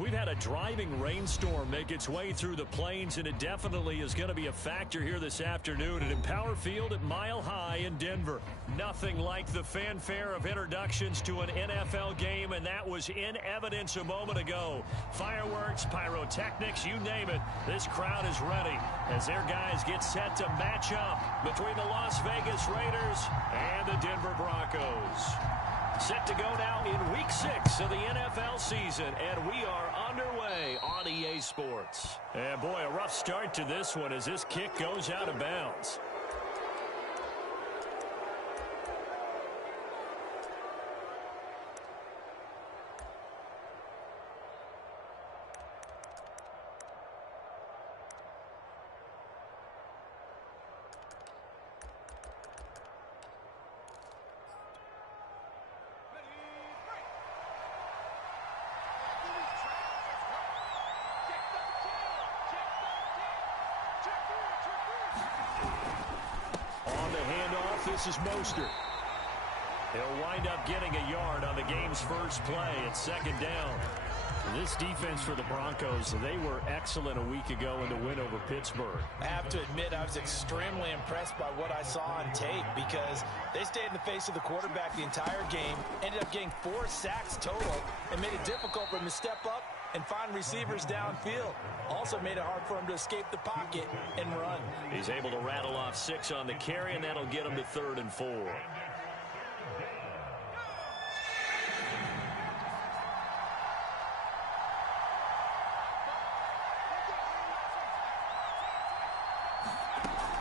We've had a driving rainstorm make its way through the plains, and it definitely is going to be a factor here this afternoon at Empower Field at Mile High in Denver. Nothing like the fanfare of introductions to an NFL game, and that was in evidence a moment ago. Fireworks, pyrotechnics, you name it. This crowd is ready as their guys get set to match up between the Las Vegas Raiders and the Denver Broncos. Set to go now in Week 6 of the NFL season, and we are underway on EA Sports. And boy, a rough start to this one as this kick goes out of bounds. This is Mostert. He'll wind up getting a yard on the game's first play at second down. This defense for the Broncos, they were excellent a week ago in the win over Pittsburgh. I have to admit, I was extremely impressed by what I saw on tape because they stayed in the face of the quarterback the entire game, ended up getting 4 sacks total, and made it difficult for him to step up and find receivers downfield. Also made it hard for him to escape the pocket and run. He's able to rattle off 6 on the carry, and that'll get him to 3rd and 4.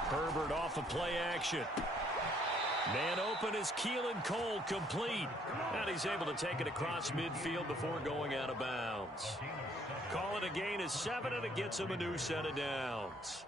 Herbert off of play action. Man open is Keelan Cole, complete. And he's able to take it across midfield before going out of bounds. Call it a gain of 7, and it gets him a new set of downs.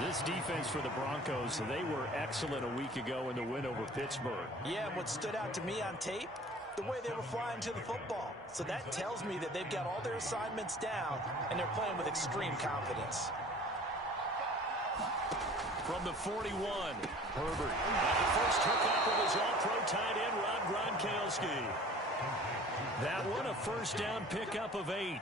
This defense for the Broncos, they were excellent a week ago in the win over Pittsburgh. Yeah, what stood out to me on tape, the way they were flying to the football. So that tells me that they've got all their assignments down, and they're playing with extreme confidence. From the 41, Herbert. And the first hookup with his all-pro tight end, Rob Gronkowski. That one, a first down pickup of 8.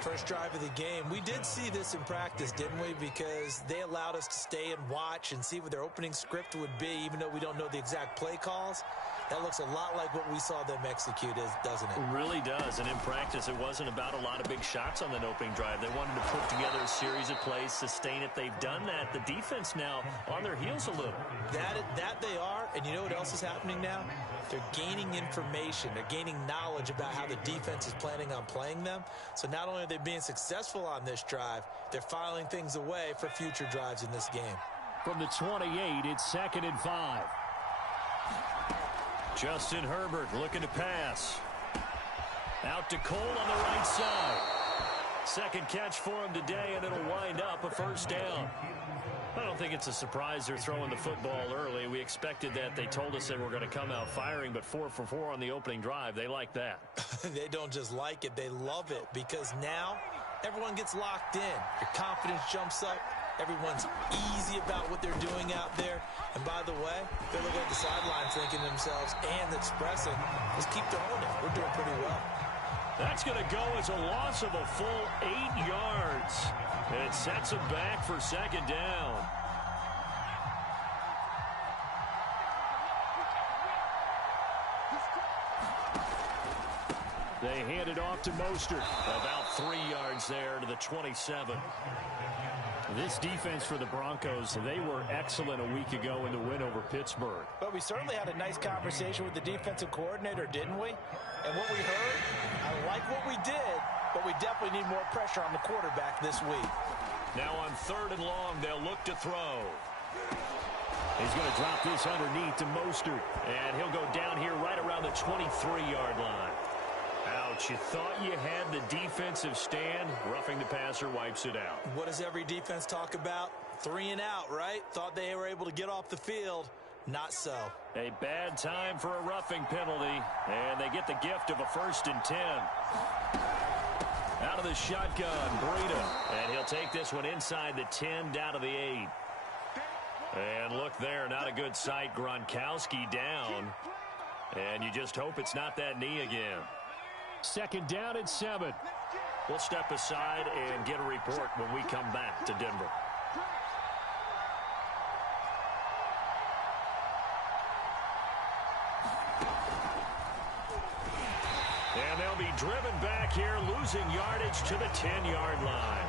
First drive of the game. We did see this in practice, didn't we? Because they allowed us to stay and watch and see what their opening script would be, even though we don't know the exact play calls. That looks a lot like what we saw them execute, doesn't it? It really does. And in practice, it wasn't about a lot of big shots on that opening drive. They wanted to put together a series of plays, sustain it. They've done that. The defense now on their heels a little. That they are. And you know what else is happening now? They're gaining information. They're gaining knowledge about how the defense is planning on playing them. So not only are they being successful on this drive, they're filing things away for future drives in this game. From the 28, it's 2nd and 5. Justin Herbert looking to pass. Out to Cole on the right side. Second catch for him today, and it'll wind up a first down. I don't think it's a surprise they're throwing the football early. We expected that. They told us they were going to come out firing, but 4 for 4 on the opening drive. They like that. They don't just like it. They love it because now everyone gets locked in. Your confidence jumps up. Everyone's easy about what they're doing out there. And by the way, they're looking at the sidelines thinking to themselves and expressing, let's keep throwing it. We're doing pretty well. That's going to go as a loss of a full 8 yards. And it sets them back for second down. They hand it off to Mostert. About 3 yards there to the 27. This defense for the Broncos, they were excellent a week ago in the win over Pittsburgh. But we certainly had a nice conversation with the defensive coordinator, didn't we? And what we heard, I like what we did, but we definitely need more pressure on the quarterback this week. Now on 3rd and long, they'll look to throw. He's going to drop this underneath to Mostert, and he'll go down here right around the 23-yard line. Ouch, you thought you had the defensive stand. Roughing the passer wipes it out. What does every defense talk about? 3 and out, right? Thought they were able to get off the field. Not so. A bad time for a roughing penalty, and they get the gift of a 1st and 10. Out of the shotgun, Breida, and he'll take this one inside the 10 down to the 8. And look there, not a good sight. Gronkowski down, and you just hope it's not that knee again. 2nd down and 7. We'll step aside and get a report when we come back to Denver. And they'll be driven back here, losing yardage to the 10-yard line.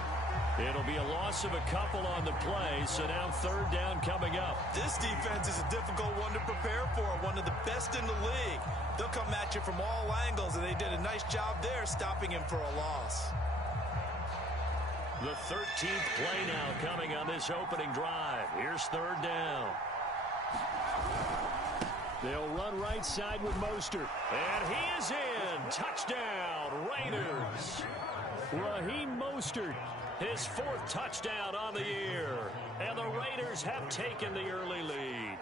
It'll be a loss of a couple on the play, so now 3rd down coming up. This defense is a difficult one to prepare for, one of the best in the league. They'll come at you from all angles, and they did a nice job there stopping him for a loss. The 13th play now coming on this opening drive. Here's 3rd down. They'll run right side with Mostert. And he is in. Touchdown, Raiders. Raheem Mostert, his 4th touchdown on the year. And the Raiders have taken the early lead.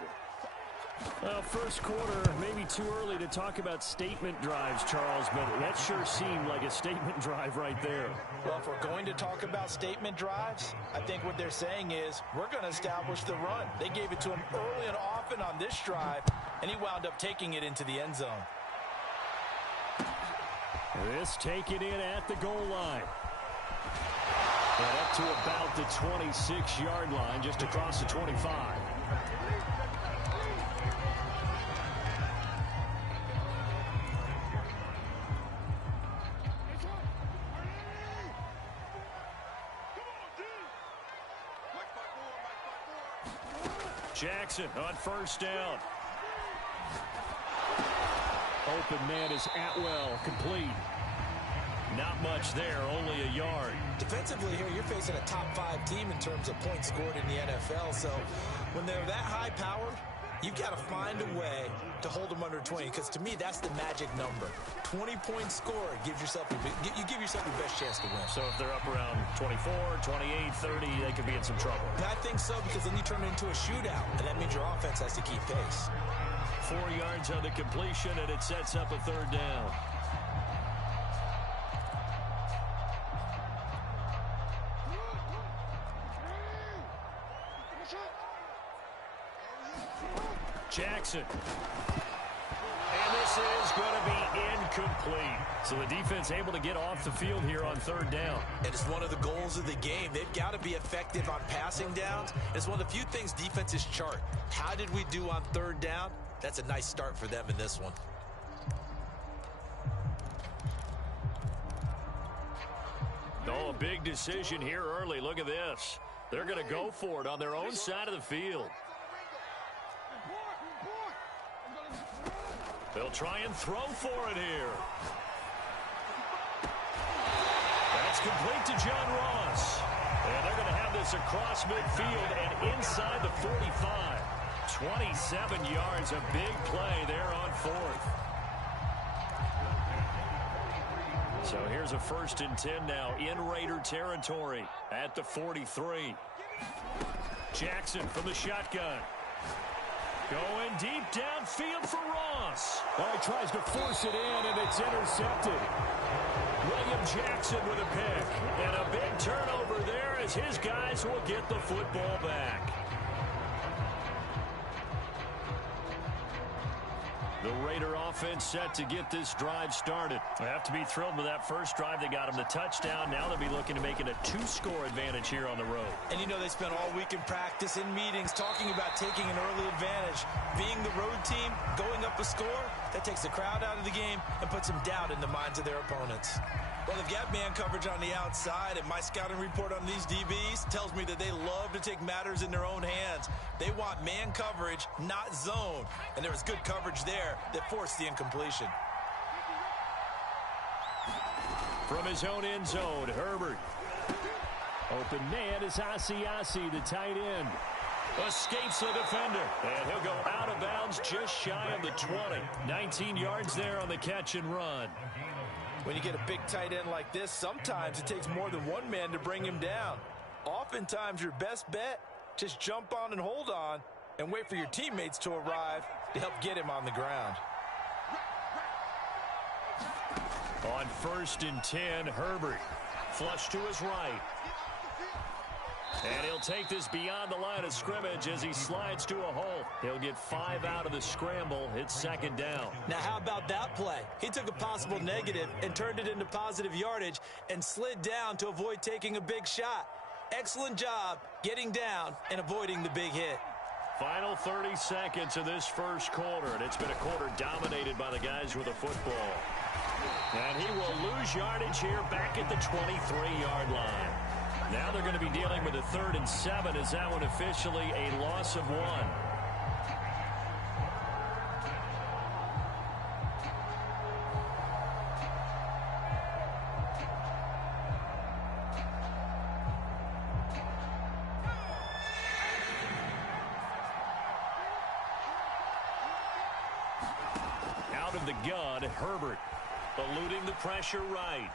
Well, first quarter, maybe too early to talk about statement drives, Charles, but that sure seemed like a statement drive right there. Well, if we're going to talk about statement drives, I think what they're saying is we're going to establish the run. They gave it to him early and often on this drive, and he wound up taking it into the end zone. This taken in at the goal line. And up to about the 26-yard line, just across the 25. Jackson on 1st down. Open man is Atwell, complete. Not much there, only a yard. Defensively here, you're facing a top 5 team in terms of points scored in the NFL. So when they're that high powered, you've got to find a way to hold them under 20. Because to me, that's the magic number. 20 points scored gives yourself you give yourself your best chance to win. So if they're up around 24, 28, 30, they could be in some trouble. And I think so, because then you turn it into a shootout, and that means your offense has to keep pace. 4 yards on the completion, and it sets up a 3rd down. Jackson. And this is going to be incomplete. So the defense able to get off the field here on 3rd down. And it's one of the goals of the game. They've got to be effective on passing downs. It's one of the few things defenses chart. How did we do on 3rd down? That's a nice start for them in this one. Oh, a big decision here early. Look at this. They're going to go for it on their own side of the field. They'll try and throw for it here. That's complete to John Ross. And they're going to have this across midfield and inside the 45. 27 yards, a big play there on 4th. So here's a 1st and 10 now in Raider territory at the 43. Jackson from the shotgun. Going deep downfield for Ross. Oh, he tries to force it in, and it's intercepted. William Jackson with a pick. And a big turnover there as his guys will get the football back. The Raider offense set to get this drive started. They have to be thrilled with that first drive. They got them the touchdown. Now they'll be looking to make it a 2-score advantage here on the road. And you know they spent all week in practice, in meetings, talking about taking an early advantage. Being the road team, going up a score, that takes the crowd out of the game and puts some doubt in the minds of their opponents. Well, they've got man coverage on the outside, and my scouting report on these DBs tells me that they love to take matters in their own hands. They want man coverage, not zone. And there was good coverage there that forced the incompletion. From his own end zone, Herbert. Open man is Asiasi, the tight end. Escapes the defender, and he'll go out of bounds just shy of the 20. 19 yards there on the catch and run. When you get a big tight end like this, sometimes it takes more than one man to bring him down. Oftentimes, your best bet, just jump on and hold on, and wait for your teammates to arrive to help get him on the ground. On 1st and 10, Herbert. Flush to his right. And he'll take this beyond the line of scrimmage as he slides to a hole. He'll get 5 out of the scramble. It's 2nd down. Now, how about that play? He took a possible negative and turned it into positive yardage and slid down to avoid taking a big shot. Excellent job getting down and avoiding the big hit. Final 30 seconds of this first quarter, and it's been a quarter dominated by the guys with the football. And he will lose yardage here back at the 23-yard line. Now they're going to be dealing with a 3rd and 7 as that one officially a loss of 1. Out of the gun, Herbert, eluding the pressure right.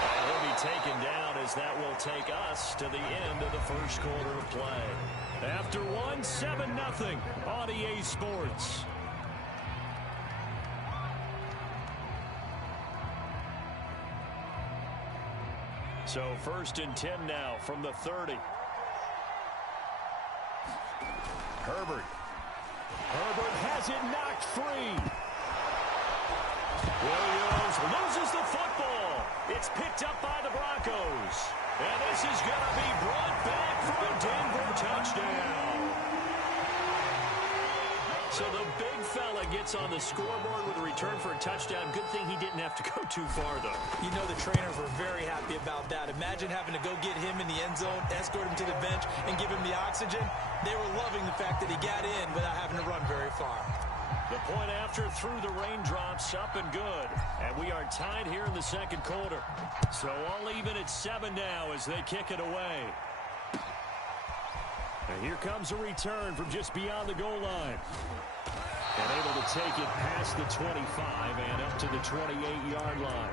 And he'll be taken down as that will take us to the end of the first quarter of play. After 1, 7-0 on EA Sports. So 1st and 10 now from the 30. Herbert. Herbert has it knocked free. Williams loses the football. It's picked up by the Broncos. And this is going to be brought back for a Denver touchdown. So the big fella gets on the scoreboard with a return for a touchdown. Good thing he didn't have to go too far, though. You know the trainers were very happy about that. Imagine having to go get him in the end zone, escort him to the bench, and give him the oxygen. They were loving the fact that he got in without having to run very far. The point after through the raindrops, up and good. And we are tied here in the second quarter. So all even at 7 now as they kick it away. And here comes a return from just beyond the goal line. And able to take it past the 25 and up to the 28-yard line.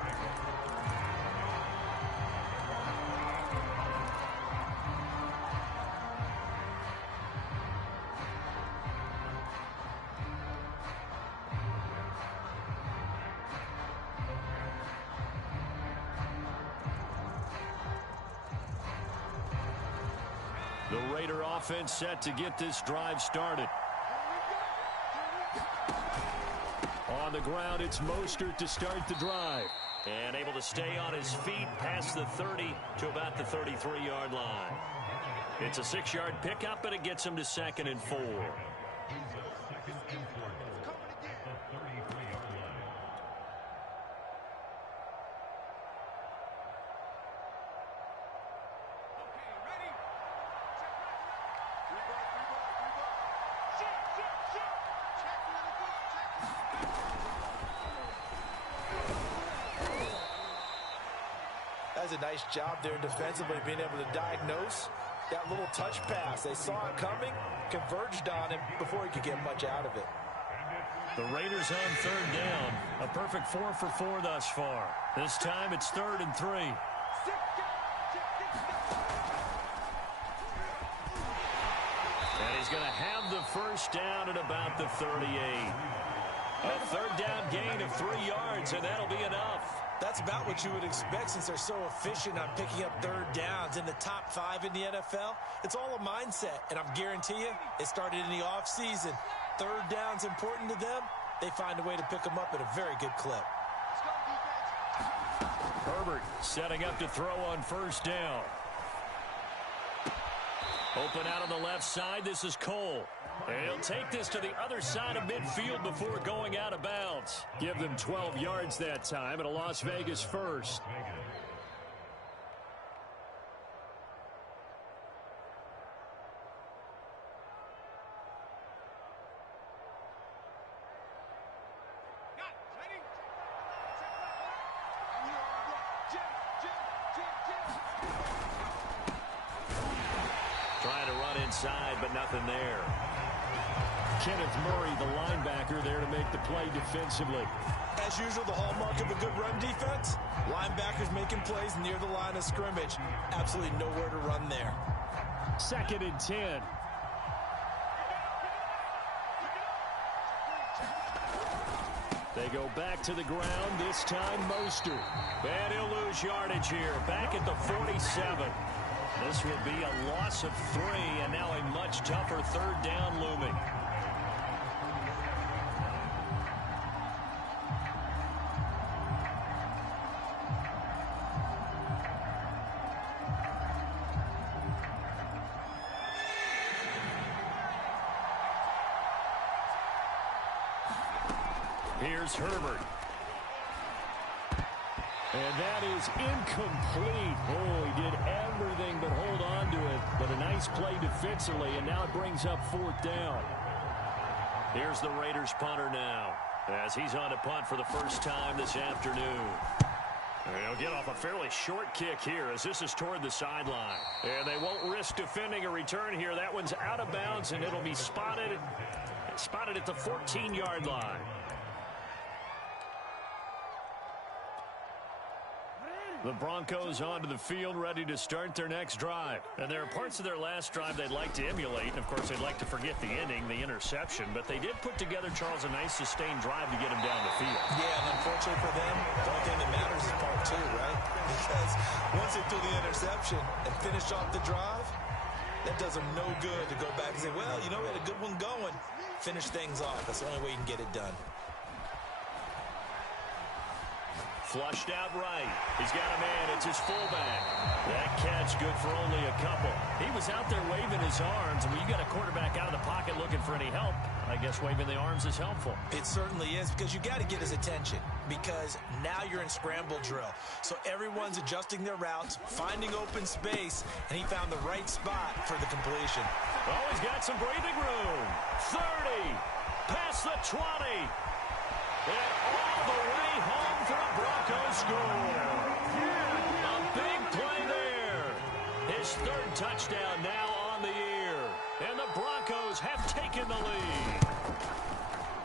The Raider offense set to get this drive started. On the ground, it's Mostert to start the drive. And able to stay on his feet past the 30 to about the 33-yard line. It's a 6-yard pickup, and it gets him to 2nd and 4. That's a nice job there defensively, being able to diagnose that little touch pass. They saw it coming, converged on him before he could get much out of it. The Raiders on 3rd down. A perfect 4 for 4 thus far. This time it's 3rd and 3. And he's going to have the first down at about the 38. A 3rd down gain of 3 yards, and that'll be enough. That's about what you would expect since they're so efficient on picking up 3rd downs in the top 5 in the NFL. It's all a mindset, and I'm guarantee you it started in the offseason. 3rd down's important to them. They find a way to pick them up at a very good clip. Herbert setting up to throw on 1st down. Open out on the left side. This is Cole. And he'll take this to the other side of midfield before going out of bounds. Give them 12 yards that time at a Las Vegas first. Trying to run inside, but nothing there. Kenneth Murray, the linebacker, there to make the play defensively. As usual, the hallmark of a good run defense, linebackers making plays near the line of scrimmage. Absolutely nowhere to run there. 2nd and 10. They go back to the ground, this time Mostert. And he'll lose yardage here, back at the 47. This will be a loss of 3, and now a much tougher 3rd down looming. Here's Herbert. And that is incomplete. Oh, he did everything but hold on to it. But a nice play defensively, and now it brings up 4th down. Here's the Raiders punter now, as he's on to punt for the first time this afternoon. They'll get off a fairly short kick here as this is toward the sideline. And they won't risk defending a return here. That one's out of bounds, and it'll be spotted at the 14-yard line. The Broncos onto the field, ready to start their next drive. And there are parts of their last drive they'd like to emulate. And, of course, they'd like to forget the ending, the interception. But they did put together, Charles, a nice sustained drive to get him down the field. Yeah, and unfortunately for them, the only thing that matters is part 2, right? Because once they threw the interception and finished off the drive, that does them no good to go back and say, well, you know, we had a good one going. Finish things off. That's the only way you can get it done. Flushed out right. He's got a man. It's his fullback. That catch good for only a couple. He was out there waving his arms. When you got a quarterback out of the pocket looking for any help, I guess waving the arms is helpful. It certainly is, because you got to get his attention, because now you're in scramble drill. So everyone's adjusting their routes, finding open space, and he found the right spot for the completion. Oh, he's got some breathing room. 30. Past the 20. And all the way home for a Broncos score. A big play there. His 3rd touchdown now on the year. And the Broncos have taken the lead.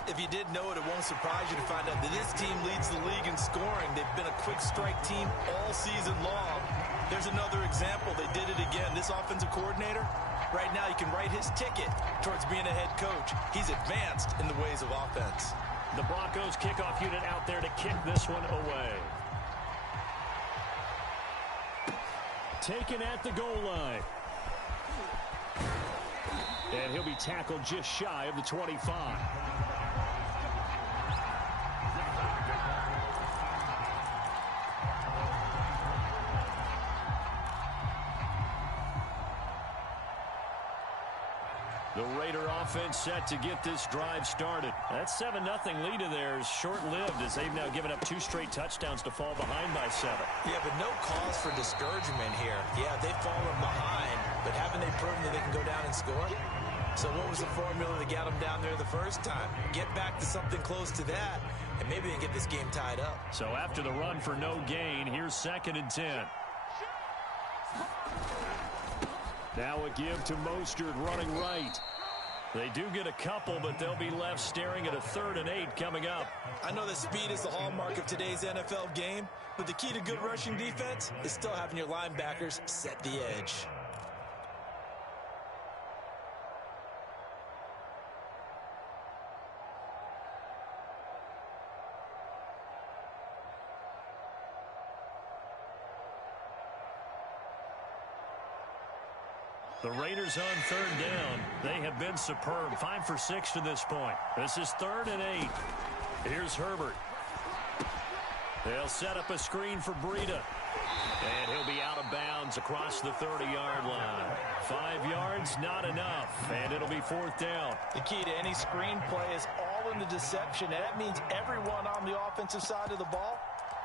If you didn't know it, it won't surprise you to find out that this team leads the league in scoring. They've been a quick strike team all season long. There's another example. They did it again. This offensive coordinator, right now he can write his ticket towards being a head coach. He's advanced in the ways of offense. The Broncos kickoff unit out there to kick this one away. Taken at the goal line. And he'll be tackled just shy of the 25. The Raider offense set to get this drive started. That 7-0 lead of theirs short-lived as they've now given up 2 straight touchdowns to fall behind by 7. Yeah, but no cause for discouragement here. Yeah, they've fallen behind, but haven't they proven that they can go down and score? So what was the formula that got them down there the first time? Get back to something close to that, and maybe they get this game tied up. So after the run for no gain, here's 2nd and 10. Now a give to Mostert running right. They do get a couple, but they'll be left staring at a 3rd and 8 coming up. I know that speed is the hallmark of today's NFL game, but the key to good rushing defense is still having your linebackers set the edge. The Raiders on 3rd down. They have been superb. 5 for 6 to this point. This is 3rd and 8. Here's Herbert. They'll set up a screen for Breida. And he'll be out of bounds across the 30-yard line. 5 yards, not enough. And it'll be 4th down. The key to any screen play is all in the deception. And that means everyone on the offensive side of the ball.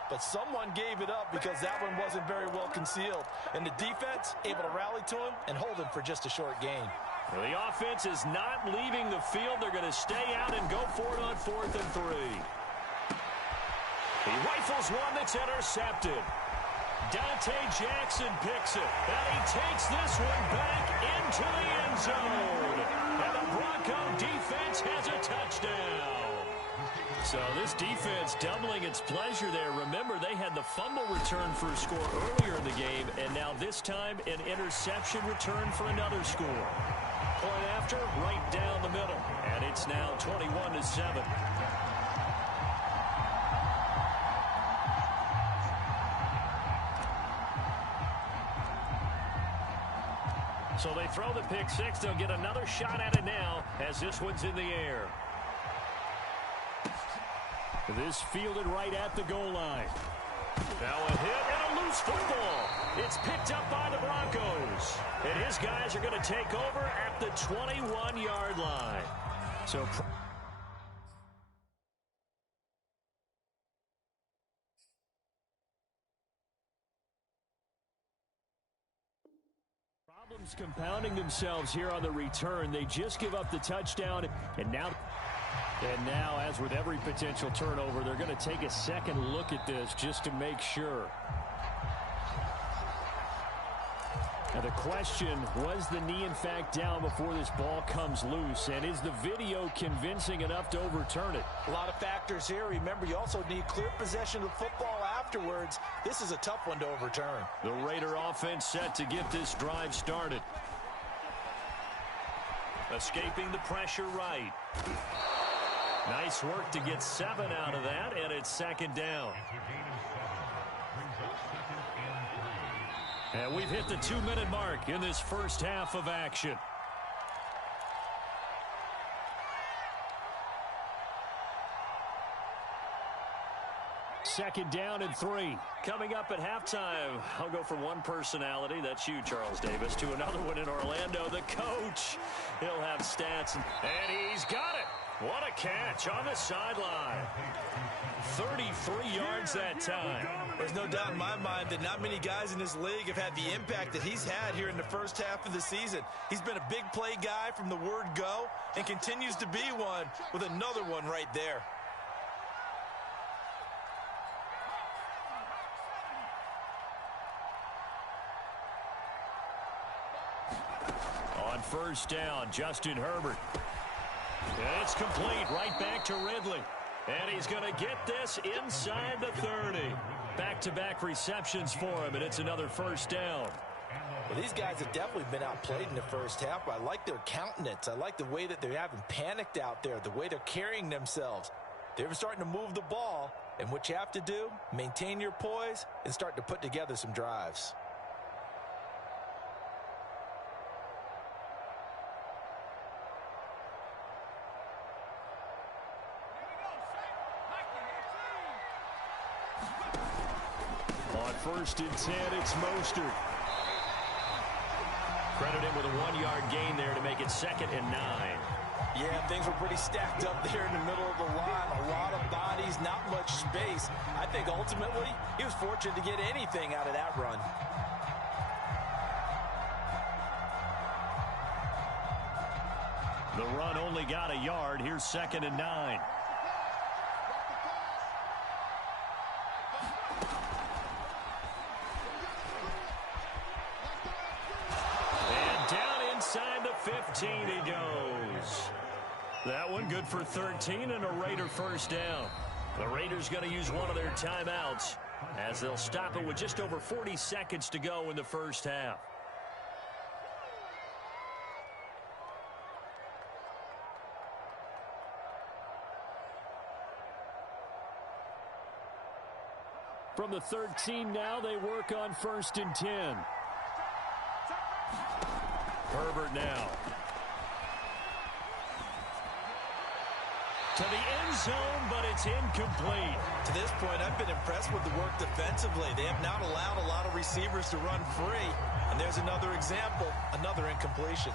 But someone gave it up because that one wasn't very well concealed. And the defense able to rally to him and hold him for just a short gain. Well, the offense is not leaving the field. They're going to stay out and go for it on 4th and 3. He rifles one that's intercepted. Dante Jackson picks it. And he takes this one back into the end zone. And the Bronco defense has a touchdown. So this defense doubling its pleasure there. Remember, they had the fumble return for a score earlier in the game, and now this time an interception return for another score. Point after, right down the middle, and it's now 21-7. So they throw the pick six. They'll get another shot at it now as this one's in the air. This fielded right at the goal line. Now a hit and a loose football. It's picked up by the Broncos. And his guys are going to take over at the 21-yard line. So problems compounding themselves here on the return. They just give up the touchdown, and now, as with every potential turnover, they're going to take a second look at this just to make sure. Now the question, was the knee in fact down before this ball comes loose? And is the video convincing enough to overturn it? A lot of factors here. Remember, you also need clear possession of the football afterwards. This is a tough one to overturn. The Raider offense set to get this drive started. Escaping the pressure right. Nice work to get 7 out of that, and it's second down. And we've hit the 2-minute mark in this first half of action. Second down and 3. Coming up at halftime, I'll go from one personality, that's you, Charles Davis, to another one in Orlando, the coach. He'll have stats, and he's got it. What a catch on the sideline. 33 yards that time. There's no doubt in my mind that not many guys in this league have had the impact that he's had here in the first half of the season. He's been a big play guy from the word go and continues to be one with another one right there. On first down, Justin Herbert. And it's complete right back to Ridley. And he's going to get this inside the 30. Back-to-back receptions for him, and it's another first down. Well, these guys have definitely been outplayed in the first half, but I like their countenance. I like the way that they haven't panicked out there, the way they're carrying themselves. They're starting to move the ball, and what you have to do, maintain your poise and start to put together some drives. First and 10, it's Mostert. Credit him with a 1-yard gain there to make it 2nd and 9. Yeah, things were pretty stacked up there in the middle of the line. A lot of bodies, not much space. I think ultimately he was fortunate to get anything out of that run. The run only got a yard. Here's 2nd and 9. Inside the 15 he goes. That one good for 13 and a Raider first down. The Raiders going to use one of their timeouts as they'll stop it with just over 40 seconds to go in the first half. From the 13 now, they work on 1st and 10. Herbert now. To the end zone, but it's incomplete. To this point, I've been impressed with the work defensively. They have not allowed a lot of receivers to run free. And there's another example, another incompletion.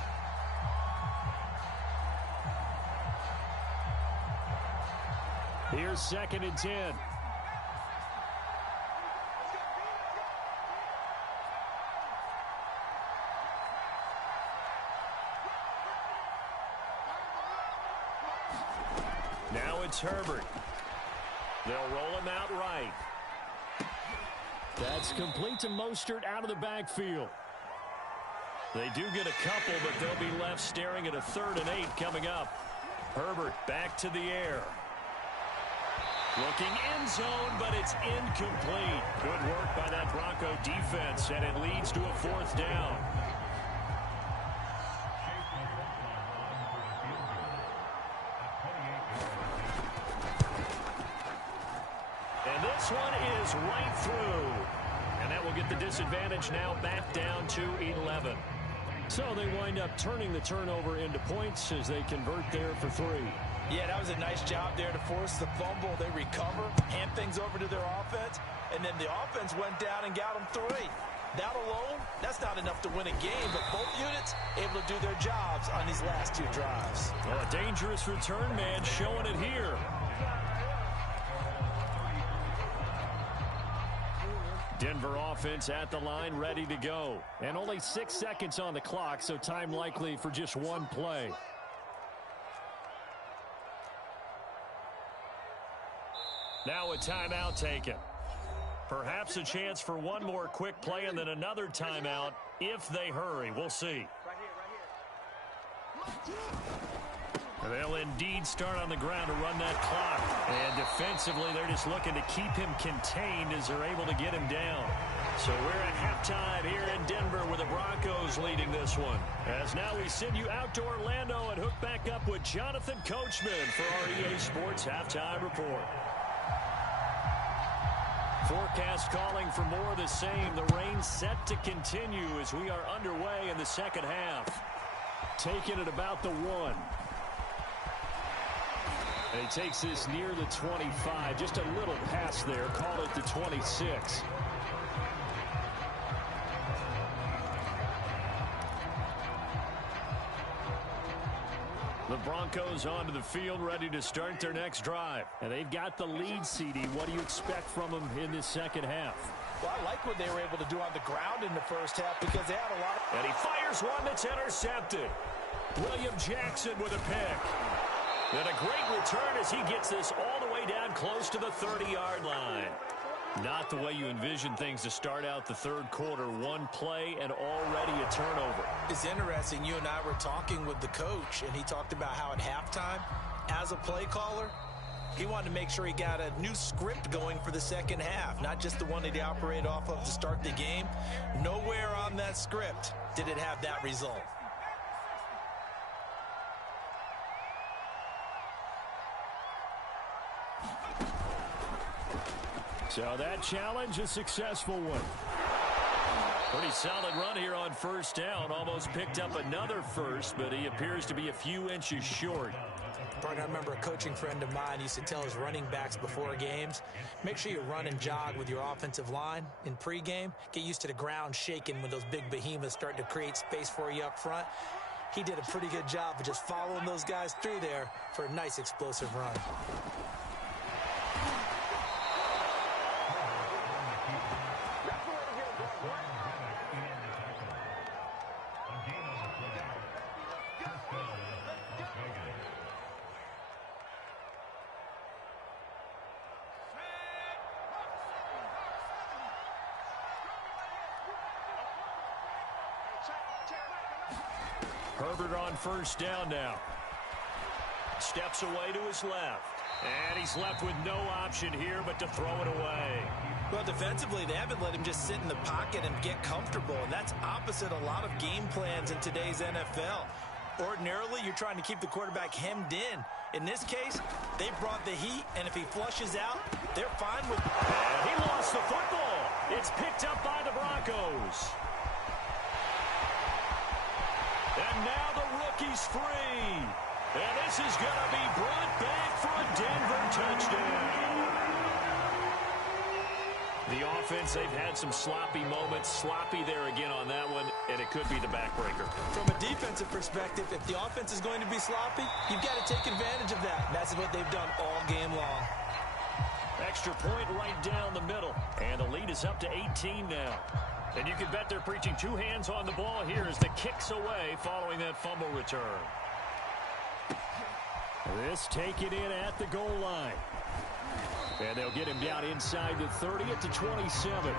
Here's 2nd and 10. Now it's Herbert. They'll roll him out right. That's complete to Mostert out of the backfield. They do get a couple, but they'll be left staring at a 3rd and 8 coming up. Herbert back to the air. Looking end zone, but it's incomplete. Good work by that Bronco defense, and it leads to a 4th down. And this one is right through. And that will get the disadvantage now back down to 11. So they wind up turning the turnover into points as they convert there for 3. Yeah, that was a nice job there to force the fumble. They recover, hand things over to their offense, and then the offense went down and got them 3. That alone, that's not enough to win a game, but both units able to do their jobs on these last 2 drives. Well, a dangerous return man showing it here. Denver offense at the line, ready to go. And only 6 seconds on the clock, so time likely for just 1 play. Now a timeout taken. Perhaps a chance for one more quick play and then another timeout if they hurry. We'll see. They'll indeed start on the ground to run that clock. And defensively, they're just looking to keep him contained as they're able to get him down. So we're at halftime here in Denver with the Broncos leading this one. As now we send you out to Orlando and hook back up with Jonathan Coachman for our EA Sports Halftime Report. Forecast calling for more of the same. The rain set to continue as we are underway in the second half. Taking it about the 1. And he takes this near the 25. Just a little pass there. Call it the 26. The Broncos onto the field, ready to start their next drive. And they've got the lead, CD. What do you expect from them in this second half? Well, I like what they were able to do on the ground in the first half because they had a lot of... And he fires one that's intercepted. William Jackson with a pick. And a great return as he gets this all the way down close to the 30-yard line. Not the way you envision things to start out the third quarter. 1 play and already a turnover. It's interesting. You and I were talking with the coach, and he talked about how at halftime, as a play caller, he wanted to make sure he got a new script going for the second half, not just the one that he operated off of to start the game. Nowhere on that script did it have that result. So that challenge, a successful one. Pretty solid run here on first down. Almost picked up another first, but he appears to be a few inches short. I remember a coaching friend of mine used to tell his running backs before games, make sure you run and jog with your offensive line in pregame. Get used to the ground shaking when those big behemoths start to create space for you up front. He did a pretty good job of just following those guys through there for a nice explosive run. Herbert on first down now. Steps away to his left. And he's left with no option here but to throw it away. Well, defensively, they haven't let him just sit in the pocket and get comfortable. And that's opposite a lot of game plans in today's NFL. Ordinarily, you're trying to keep the quarterback hemmed in. In this case, they brought the heat, and if he flushes out, they're fine with it. And he lost the football. It's picked up by the Broncos. And now the rookie's free. And this is going to be brought back for a Denver touchdown. The offense, they've had some sloppy moments. Sloppy there again on that one, and it could be the backbreaker. From a defensive perspective, if the offense is going to be sloppy, you've got to take advantage of that. That's what they've done all game long. Extra point right down the middle. And the lead is up to 18 now. And you can bet they're preaching 2 hands on the ball here as the kick's away following that fumble return. This taken in at the goal line. And they'll get him down inside the 30 at the 27.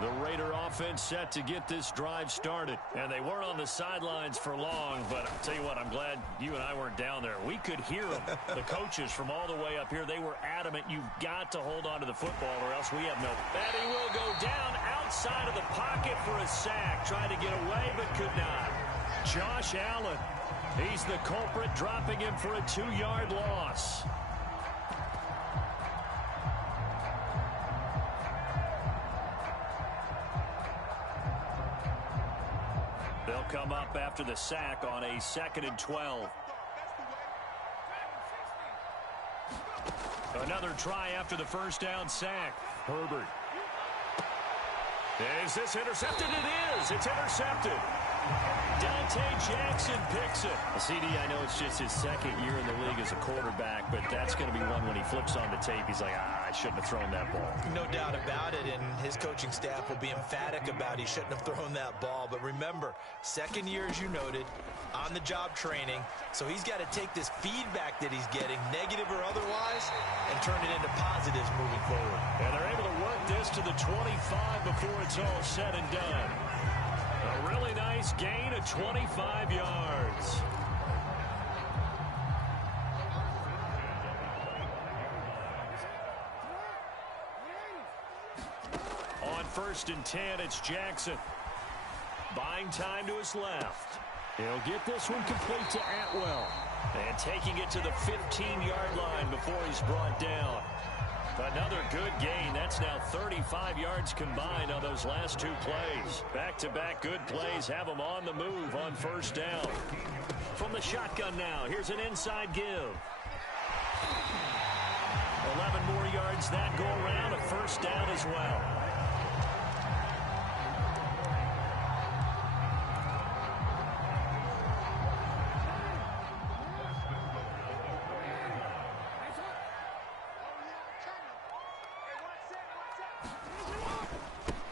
The Raider offense set to get this drive started. And they weren't on the sidelines for long, but I'll tell you what, I'm glad you and I weren't down there. We could hear them. The coaches from all the way up here, they were adamant. You've got to hold on to the football or else we have no. And he will go down outside of the pocket for a sack. Tried to get away, but could not. Josh Allen, he's the culprit, dropping him for a 2-yard loss. They'll come up after the sack on a 2nd and 12. Another try after the first down sack. Herbert. Is this intercepted? It is. It's intercepted. Dante Jackson picks it. CD, I know it's just his 2nd year in the league as a quarterback, but that's going to be one when he flips on the tape. He's like, I shouldn't have thrown that ball. No doubt about it, and his coaching staff will be emphatic about he shouldn't have thrown that ball. But remember, 2nd year, as you noted, on-the-job training, so he's got to take this feedback that he's getting, negative or otherwise, and turn it into positives moving forward. And they're able to work this to the 25 before it's all said and done. A really nice gain of 25 yards. On 1st and 10, it's Jackson. Buying time to his left. He'll get this one complete to Atwell. And taking it to the 15-yard line before he's brought down. Another good gain. That's now 35 yards combined on those last 2 plays. Back-to-back good plays have them on the move on 1st down. From the shotgun now, here's an inside give. 11 more yards that go around, a 1st down as well.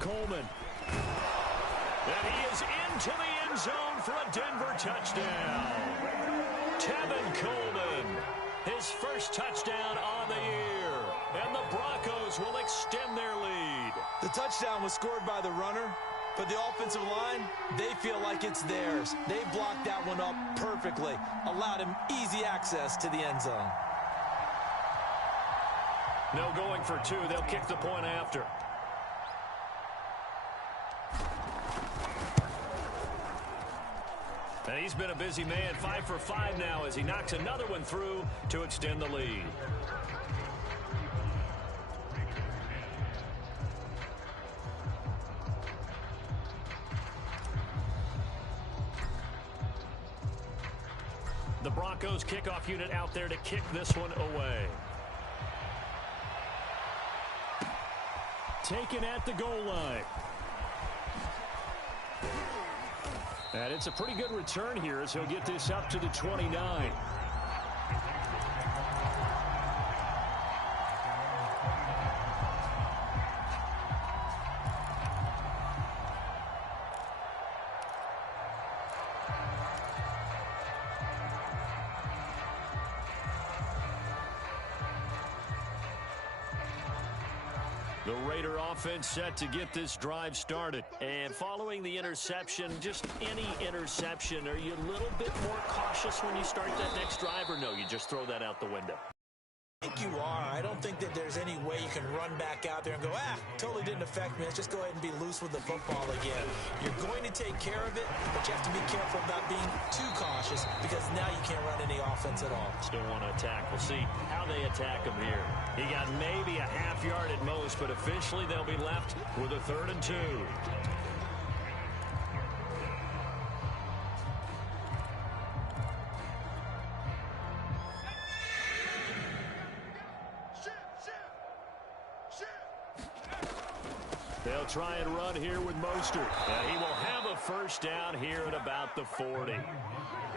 Coleman. And he is into the end zone for a Denver touchdown. Tevin Coleman, his 1st touchdown on the year. And the Broncos will extend their lead. The touchdown was scored by the runner, but the offensive line, they feel like it's theirs. They blocked that one up perfectly, allowed him easy access to the end zone. No going for 2. They'll kick the point after. And he's been a busy man, 5 for 5 now as he knocks another one through to extend the lead. The Broncos kickoff unit out there to kick this one away. Taken at the goal line. And it's a pretty good return here as he'll get this up to the 29. The Raider offense set to get this drive started. And following the interception, just any interception, are you a little bit more cautious when you start that next drive, or no, you just throw that out the window? I think you are. I don't think that there's any way you can run back out there and go, totally didn't affect me. Let's just go ahead and be loose with the football again. You're going to take care of it, but you have to be careful about being too cautious because now you can't run any offense at all. Still want to attack. We'll see how they attack him here. He got maybe a half yard at most, but officially they'll be left with a 3rd and 2. They'll try and run here with Mostert. And he will have a 1st down here at about the 40.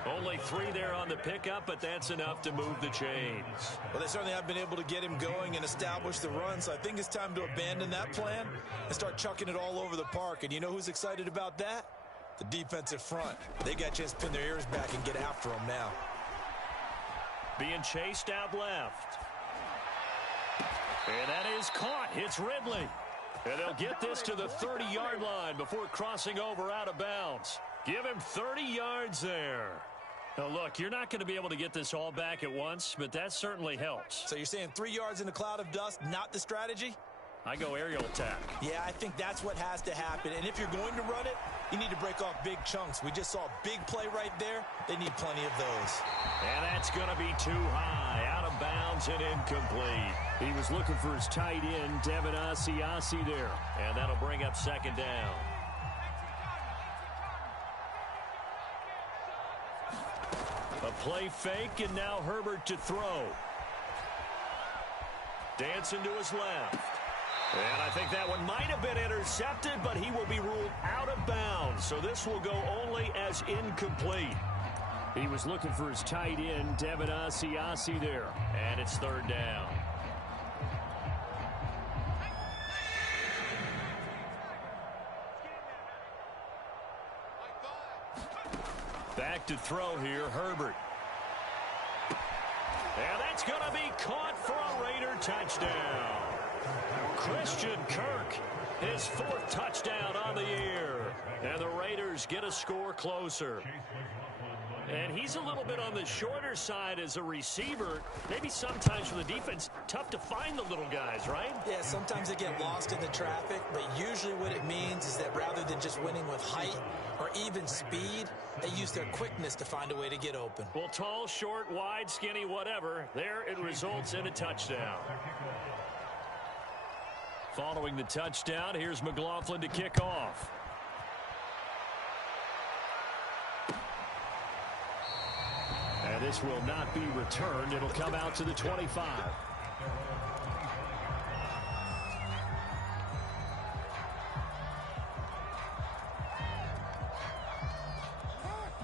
Only 3 there on the pickup, but that's enough to move the chains. Well, they certainly have been able to get him going and establish the run, so I think it's time to abandon that plan and start chucking it all over the park. And you know who's excited about that? The defensive front. They got a chance to pin their ears back and get after him now. Being chased out left. And that is caught. It's Ridley. And they'll get this to the 30-yard line before crossing over out of bounds. Give him 30 yards there. Now, look, you're not going to be able to get this all back at once, but that certainly helps. So you're saying 3 yards in a cloud of dust, not the strategy? I go aerial attack. Yeah, I think that's what has to happen. And if you're going to run it, you need to break off big chunks. We just saw a big play right there. They need plenty of those. And that's going to be too high, out of bounds and incomplete. He was looking for his tight end, Devin Asiasi there. And that'll bring up second down. A play fake, and now Herbert to throw. Dancing to his left. And I think that one might have been intercepted, but he will be ruled out of bounds. So this will go only as incomplete. He was looking for his tight end, Devin Asiasi there. And it's third down. Back to throw here, Herbert. And that's going to be caught for a Raider touchdown. Christian Kirk, his fourth touchdown on the year. And the Raiders get a score closer. And he's a little bit on the shorter side as a receiver. Maybe sometimes for the defense, tough to find the little guys, right? Yeah, sometimes they get lost in the traffic, but usually what it means is that rather than just winning with height or even speed, they use their quickness to find a way to get open. Well, tall, short, wide, skinny, whatever, there it results in a touchdown. Following the touchdown, here's McLaughlin to kick off. And this will not be returned. It'll come out to the 25.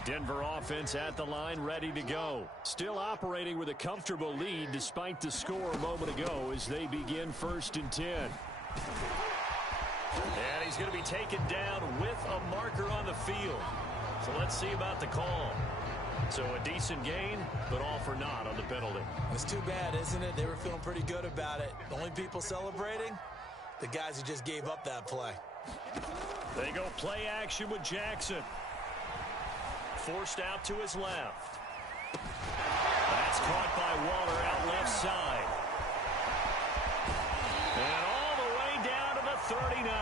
Denver offense at the line, ready to go. Still operating with a comfortable lead despite the score a moment ago as they begin 1st and 10. And he's going to be taken down with a marker on the field. So let's see about the call. So a decent gain, but all for naught on the penalty. It's too bad, isn't it? They were feeling pretty good about it. The only people celebrating, the guys who just gave up that play. They go play action with Jackson. Forced out to his left. That's caught by Waller out left side. And all the way down to the 39.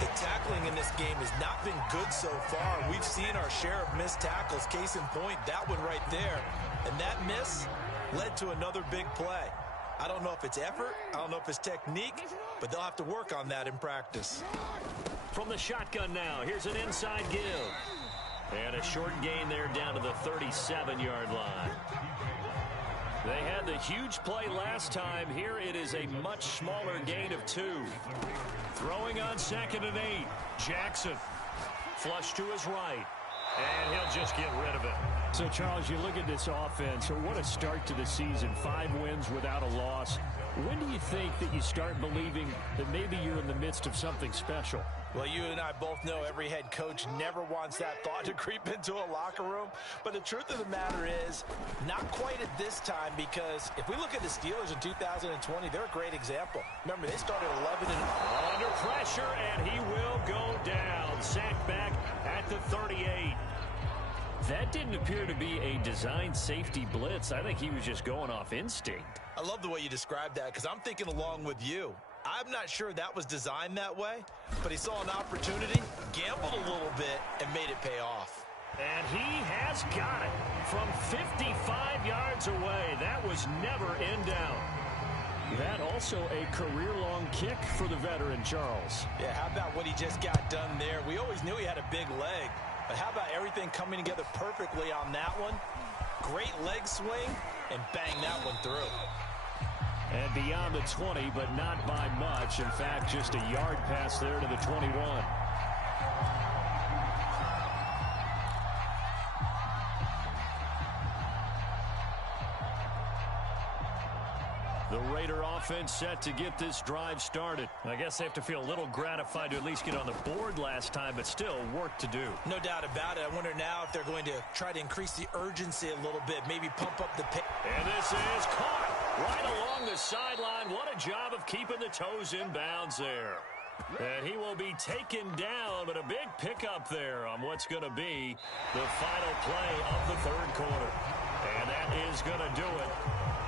The tackling in this game has not been good so far. We've seen our share of missed tackles. Case in point, that one right there. And that miss led to another big play. I don't know if it's effort, I don't know if it's technique, but they'll have to work on that in practice. From the shotgun now, here's an inside give. And a short gain there down to the 37-yard line. They had the huge play last time. Here it is a much smaller gain of 2. Throwing on 2nd and 8. Jackson. Flush to his right. And he'll just get rid of it. So, Charles, you look at this offense. What a start to the season. 5 wins without a loss. When do you think that you start believing that maybe you're in the midst of something special? Well, you and I both know every head coach never wants that thought to creep into a locker room. But the truth of the matter is, not quite at this time, because if we look at the Steelers in 2020, they're a great example. Remember, they started 11 and under pressure, and he will go down. Sacked back at the 38. That didn't appear to be a designed safety blitz. I think he was just going off instinct. I love the way you described that, because I'm thinking along with you. I'm not sure that was designed that way, but he saw an opportunity, gambled a little bit, and made it pay off. And he has got it from 55 yards away. That was never in doubt. That also a career-long kick for the veteran, Charles. Yeah, how about what he just got done there? We always knew he had a big leg, but how about everything coming together perfectly on that one? Great leg swing, and bang that one through. And beyond the 20, but not by much. In fact, just a yard pass there to the 21. The Raider offense set to get this drive started. I guess they have to feel a little gratified to at least get on the board last time, but still work to do. No doubt about it. I wonder now if they're going to try to increase the urgency a little bit, maybe pump up the pace. And this is caught. Right along the sideline. What a job of keeping the toes in bounds there. And he will be taken down, but a big pickup there on what's going to be the final play of the third quarter. And that is going to do it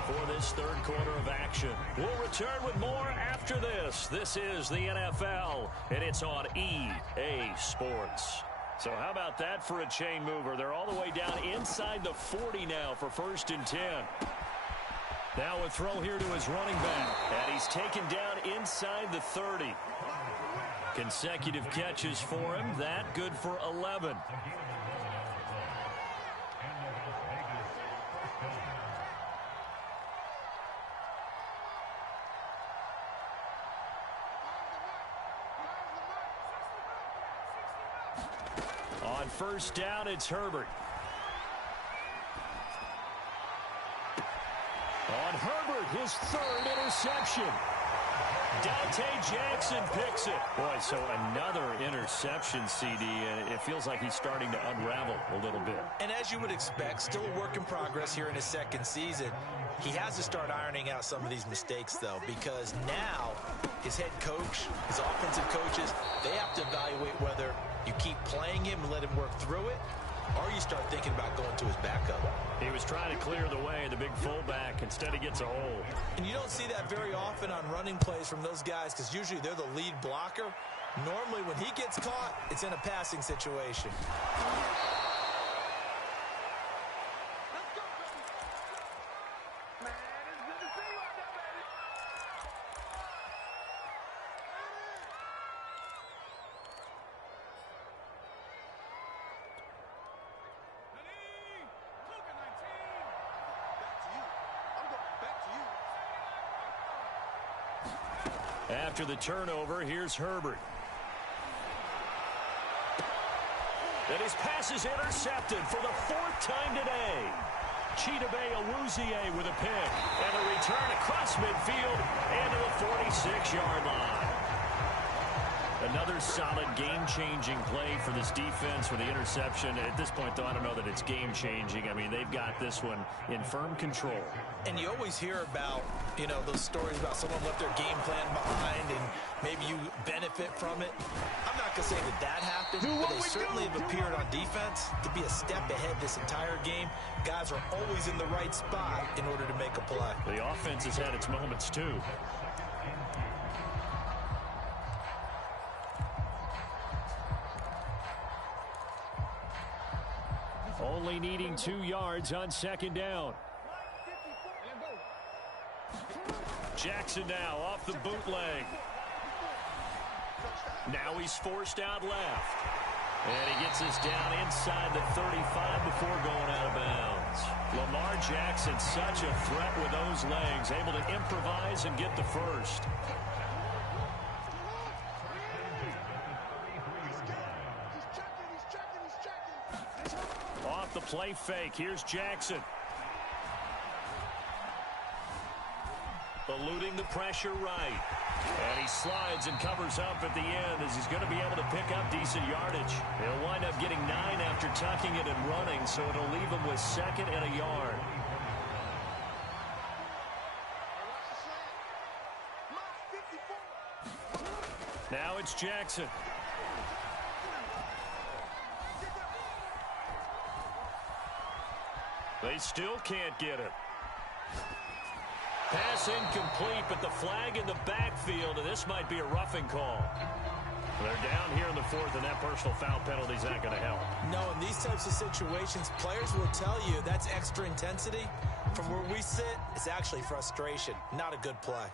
for this third quarter of action. We'll return with more after this. This is the NFL, and it's on EA Sports. So how about that for a chain mover? They're all the way down inside the 40 now for 1st and 10. Now a throw here to his running back. And he's taken down inside the 30. Consecutive catches for him. That good for 11. On 1st down, it's Herbert. On Herbert, his 3rd interception. Dante Jackson picks it. Boy, so another interception, CD, and it feels like he's starting to unravel a little bit. And as you would expect, still a work in progress here in his 2nd season. He has to start ironing out some of these mistakes, though, because now his head coach, his offensive coaches, they have to evaluate whether you keep playing him and let him work through it, or you start thinking about going to his backup. He was trying to clear the way, the big fullback. Instead, he gets a hole. And you don't see that very often on running plays from those guys because usually they're the lead blocker. Normally, when he gets caught, it's in a passing situation. After the turnover, here's Herbert. And his pass is intercepted for the 4th time today. Chidobe Awuzie with a pick. And a return across midfield and to the 46-yard line. Another solid game-changing play for this defense with the interception. At this point, though, I don't know that it's game-changing. I mean, they've got this one in firm control. And you always hear about, you know, those stories about someone left their game plan behind and maybe you benefit from it. I'm not going to say that that happened, but they certainly have appeared on defense to be a step ahead this entire game. Guys are always in the right spot in order to make a play. The offense has had its moments, too. Only needing 2 yards on 2nd down. Jackson now off the bootleg. Now he's forced out left. And he gets us down inside the 35 before going out of bounds. Lamar Jackson, such a threat with those legs, able to improvise and get the first. Off the play fake, here's Jackson. Eluding the pressure right. And he slides and covers up at the end as he's going to be able to pick up decent yardage. He'll wind up getting 9 after tucking it and running, so it'll leave him with 2nd and a yard. Now it's Jackson. They still can't get it. Pass incomplete, but the flag in the backfield, and this might be a roughing call. They're down here in the 4th, and that personal foul penalty is not going to help. No, in these types of situations, players will tell you that's extra intensity. From where we sit, it's actually frustration, not a good play.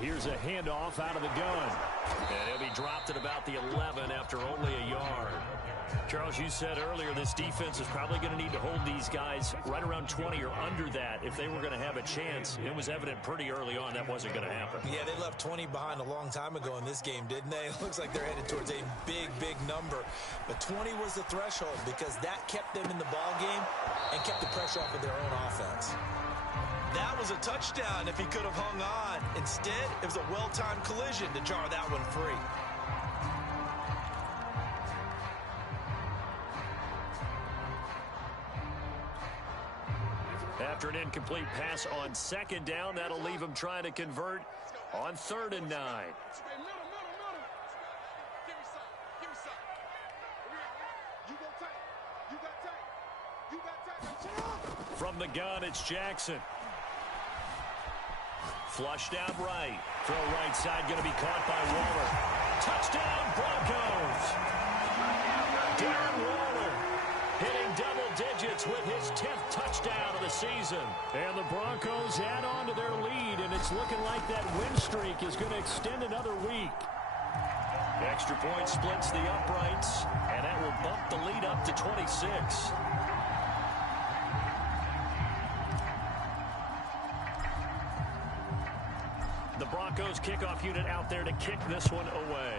Here's a handoff out of the gun. And he'll be dropped at about the 11 after only a yard. Charles, you said earlier this defense is probably going to need to hold these guys right around 20 or under that if they were going to have a chance. It was evident pretty early on that wasn't going to happen. Yeah, they left 20 behind a long time ago in this game, didn't they? It looks like they're headed towards a big, big number. But 20 was the threshold because that kept them in the ball game and kept the pressure off of their own offense. That was a touchdown if he could have hung on. Instead, it was a well-timed collision to jar that one free. After an incomplete pass on second down, that'll leave him trying to convert on 3rd and 9. From the gun, it's Jackson. Flushed out right. Throw right side, going to be caught by Waller. Touchdown, Broncos! Darren Waller hitting double digits with his 10th touchdown of the season. And the Broncos add on to their lead, and it's looking like that win streak is going to extend another week. Extra point splits the uprights, and that will bump the lead up to 26. The Broncos kickoff unit out there to kick this one away.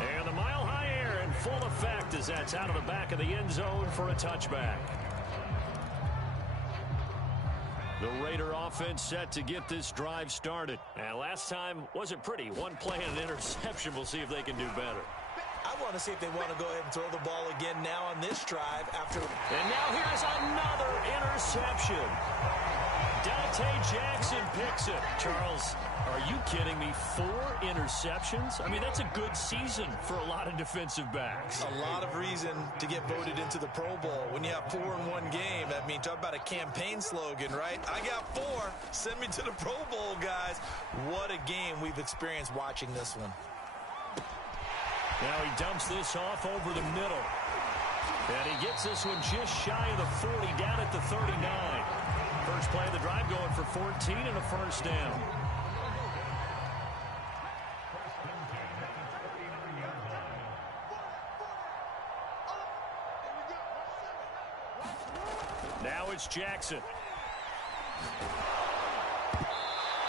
And the mile-high air in full effect as that's out of the back of the end zone for a touchback. The Raider offense set to get this drive started. And last time wasn't pretty. One play and an interception. We'll see if they can do better. I want to see if they want to go ahead and throw the ball again now on this drive after. And now here's another interception. Dante Jackson picks it. Charles, are you kidding me? 4 interceptions? I mean, that's a good season for a lot of defensive backs. A lot of reason to get voted into the Pro Bowl. When you have 4 in one game, I mean, talk about a campaign slogan, right? I got 4. Send me to the Pro Bowl, guys. What a game we've experienced watching this one. Now he dumps this off over the middle. And he gets this one just shy of the 40, down at the 39. First play of the drive going for 14 and a first down. Now it's Jackson.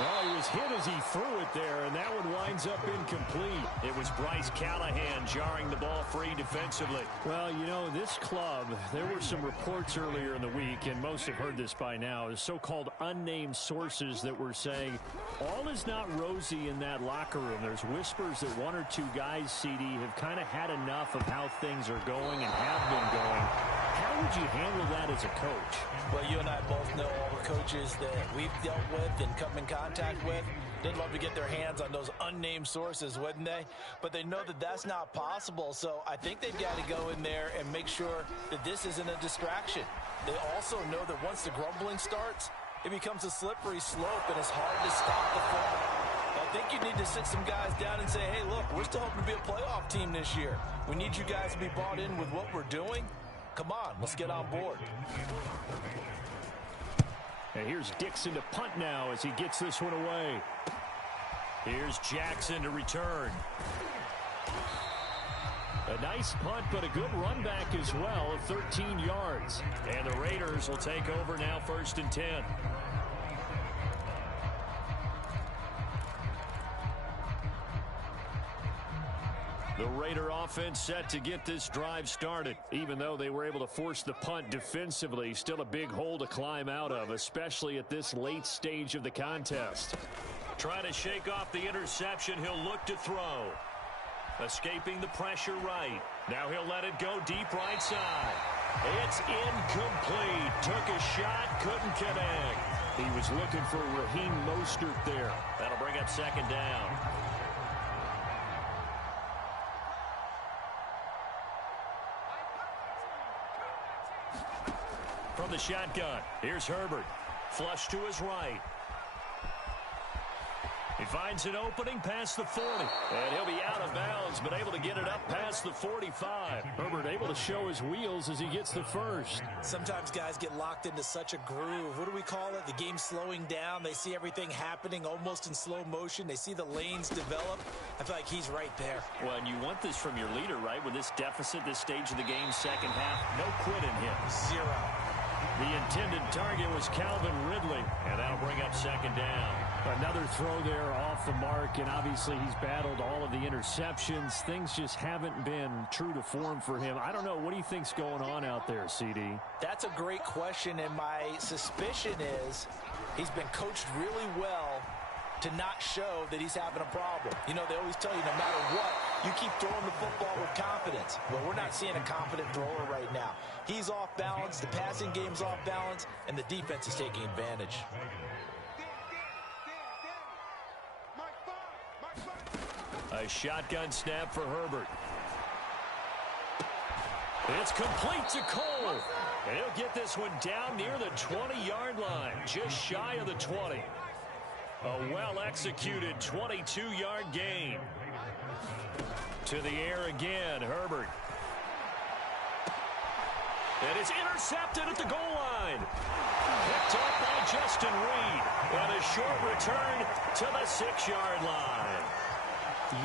Oh, he was hit as he threw it there, and that one winds up incomplete. It was Bryce Callahan jarring the ball free defensively. Well, you know, this club, there were some reports earlier in the week, and most have heard this by now, so-called unnamed sources that were saying all is not rosy in that locker room. There's whispers that 1 or 2 guys, CD, have kind of had enough of how things are going and have been going. How would you handle that as a coach? Well, you and I both know all the coaches that we've dealt with and come in contact with. They'd love to get their hands on those unnamed sources, wouldn't they? But they know that that's not possible, so I think they've got to go in there and make sure that this isn't a distraction. They also know that once the grumbling starts, it becomes a slippery slope, and it's hard to stop the flow. I think you need to sit some guys down and say, hey, look, we're still hoping to be a playoff team this year. We need you guys to be bought in with what we're doing. Come on, let's get on board. And here's Dixon to punt now as he gets this one away. Here's Jackson to return. A nice punt, but a good run back as well of 13 yards. And the Raiders will take over now, 1st and 10. The Raider offense set to get this drive started. Even though they were able to force the punt defensively, still a big hole to climb out of, especially at this late stage of the contest. Trying to shake off the interception, he'll look to throw. Escaping the pressure right. Now he'll let it go deep right side. It's incomplete. Took a shot, couldn't connect. He was looking for Raheem Mostert there. That'll bring up 2nd down. From the shotgun, here's Herbert. Flush to his right. He finds an opening past the 40. And he'll be out of bounds, but able to get it up past the 45. Herbert able to show his wheels as he gets the first. Sometimes guys get locked into such a groove. What do we call it? The game's slowing down. They see everything happening almost in slow motion. They see the lanes develop. I feel like he's right there. Well, and you want this from your leader, right? With this deficit, this stage of the game, second half, no quit in him. 0. The intended target was Calvin Ridley, and that'll bring up 2nd down. Another throw there off the mark, and obviously he's battled all of the interceptions. Things just haven't been true to form for him. I don't know. What do you think's going on out there, CD? That's a great question, and my suspicion is he's been coached really well to not show that he's having a problem. You know, they always tell you no matter what, you keep throwing the football with confidence. Well, we're not seeing a confident thrower right now. He's off balance, the passing game's off balance, and the defense is taking advantage. A shotgun snap for Herbert. It's complete to Cole. And he'll get this one down near the 20-yard line, just shy of the 20. A well-executed 22-yard gain. To the air again, Herbert. And it's intercepted at the goal line. Picked up by Justin Reed. And a short return to the 6-yard line.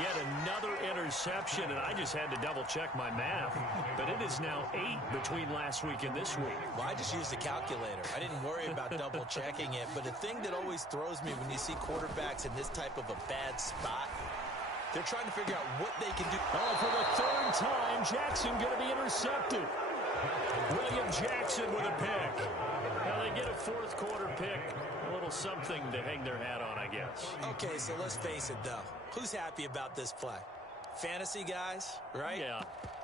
Yet another interception, and I just had to double-check my math. But it is now 8 between last week and this week. Well, I just used a calculator. I didn't worry about double-checking it. But the thing that always throws me when you see quarterbacks in this type of a bad spot, they're trying to figure out what they can do. Oh, for the third time, Jackson going to be intercepted. William Jackson with a pick. Now they get a fourth quarter pick. A little something to hang their hat on, I guess. Okay, so let's face it, though. Who's happy about this play? Fantasy guys, right? Yeah.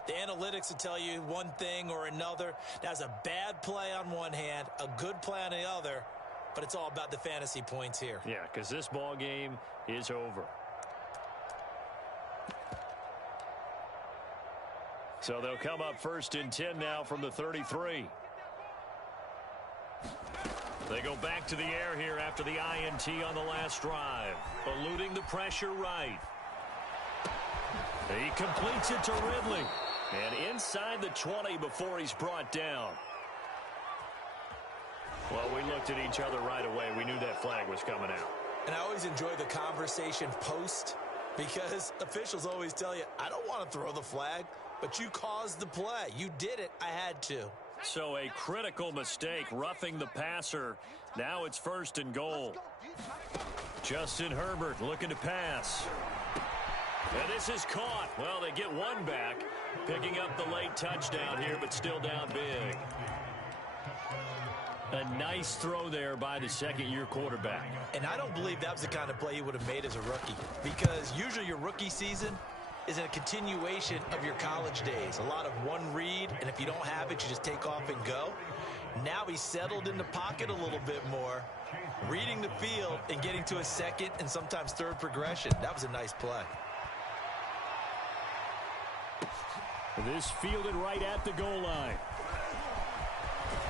The analytics will tell you one thing or another. That's a bad play on one hand, a good play on the other, but it's all about the fantasy points here. Yeah, because this ball game is over. So they'll come up 1st and 10 now from the 33. They go back to the air here after the INT on the last drive. Eluding the pressure right. He completes it to Ridley. And inside the 20 before he's brought down. Well, we looked at each other right away. We knew that flag was coming out. And I always enjoy the conversation post because officials always tell you, I don't want to throw the flag, but you caused the play. You did it. I had to. So a critical mistake, roughing the passer. Now it's 1st and goal. Justin Herbert looking to pass. And this is caught. Well, they get one back, picking up the late touchdown here, but still down big. A nice throw there by the second-year quarterback. And I don't believe that was the kind of play he would have made as a rookie, because usually your rookie season is a continuation of your college days. A lot of one read, and if you don't have it, you just take off and go. Now he's settled in the pocket a little bit more, reading the field and getting to a second and sometimes third progression. That was a nice play. This fielded right at the goal line.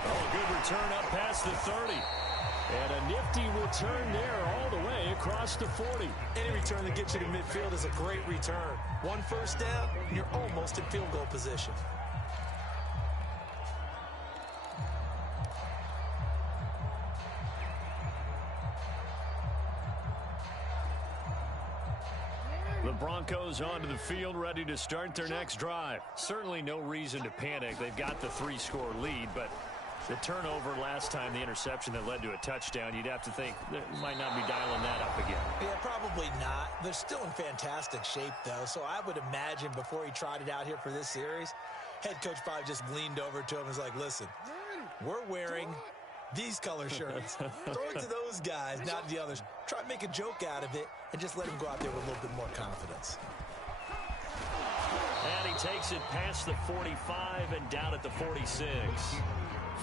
Oh, a good return up past the 30. And a nifty return there all the way across the 40. Any return that gets you to midfield is a great return. One first down, and you're almost in field goal position. The Broncos onto the field, ready to start their next drive. Certainly no reason to panic. They've got the 3-score lead, but the turnover last time, the interception that led to a touchdown, you'd have to think they might not be dialing that up again. Yeah, probably not. They're still in fantastic shape, though, so I would imagine before he trotted out here for this series, head coach probably just leaned over to him and was like, listen, we're wearing these color shirts. Throw it to those guys, not the others. Try to make a joke out of it and just let him go out there with a little bit more confidence. And he takes it past the 45 and down at the 46.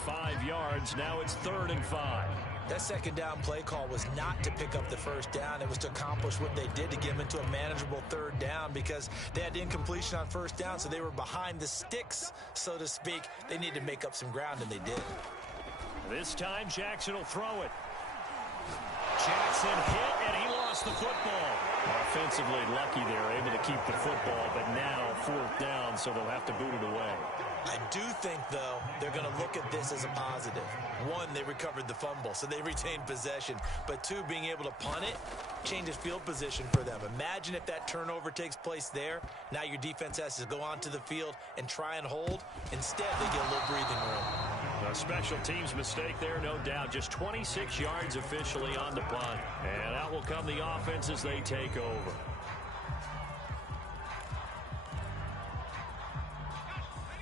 5 yards. Now it's 3rd and 5. That second down play call was not to pick up the first down. It was to accomplish what they did to get them into a manageable 3rd down because they had incompletion on 1st down, so they were behind the sticks, so to speak. They needed to make up some ground, and they did. This time, Jackson will throw it. Jackson hit, and he lost the football. Offensively lucky they're able to keep the football, but now 4th down, so they'll have to boot it away. I do think, though, they're going to look at this as a positive. One, they recovered the fumble, so they retained possession. But two, being able to punt it changes field position for them. Imagine if that turnover takes place there. Now your defense has to go onto the field and try and hold. Instead, they get a little breathing room. A special teams mistake there, no doubt. Just 26 yards officially on the punt. And out will come the offense as they take over.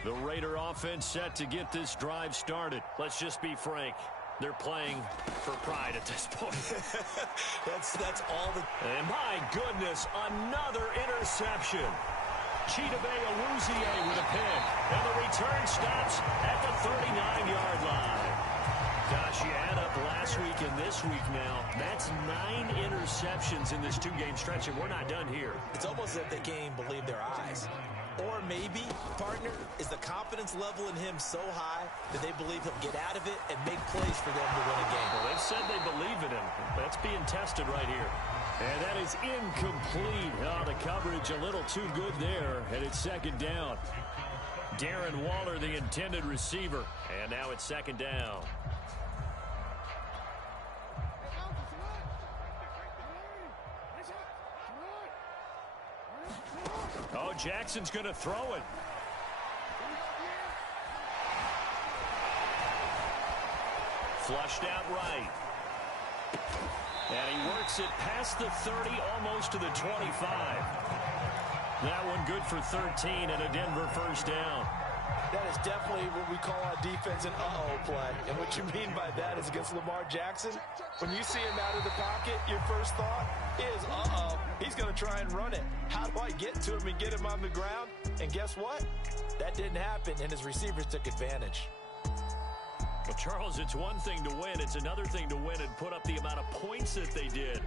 The Raider offense set to get this drive started. Let's just be frank. They're playing for pride at this point. that's all the... And my goodness, another interception. Chidobe Awuzie with a pick. And the return stops at the 39-yard line. Gosh, you add up last week and this week now. That's 9 interceptions in this 2-game stretch, and we're not done here. It's almost as if they can't even believe their eyes. Or maybe, partner, is the confidence level in him so high that they believe he'll get out of it and make plays for them to win a game. Well, they've said they believe in him. That's being tested right here. And that is incomplete. Oh, the coverage a little too good there, and it's second down. Darren Waller, the intended receiver. And now it's second down. Oh, Jackson's going to throw it. Flushed out right. And he works it past the 30, almost to the 25. That one good for 13 and a Denver first down. That is definitely what we call on defense an uh-oh play. And what you mean by that is against Lamar Jackson, when you see him out of the pocket, your first thought is, uh-oh, he's going to try and run it. How do I get to him and get him on the ground? And guess what? That didn't happen, and his receivers took advantage. Well, Charles, it's one thing to win. It's another thing to win and put up the amount of points that they did.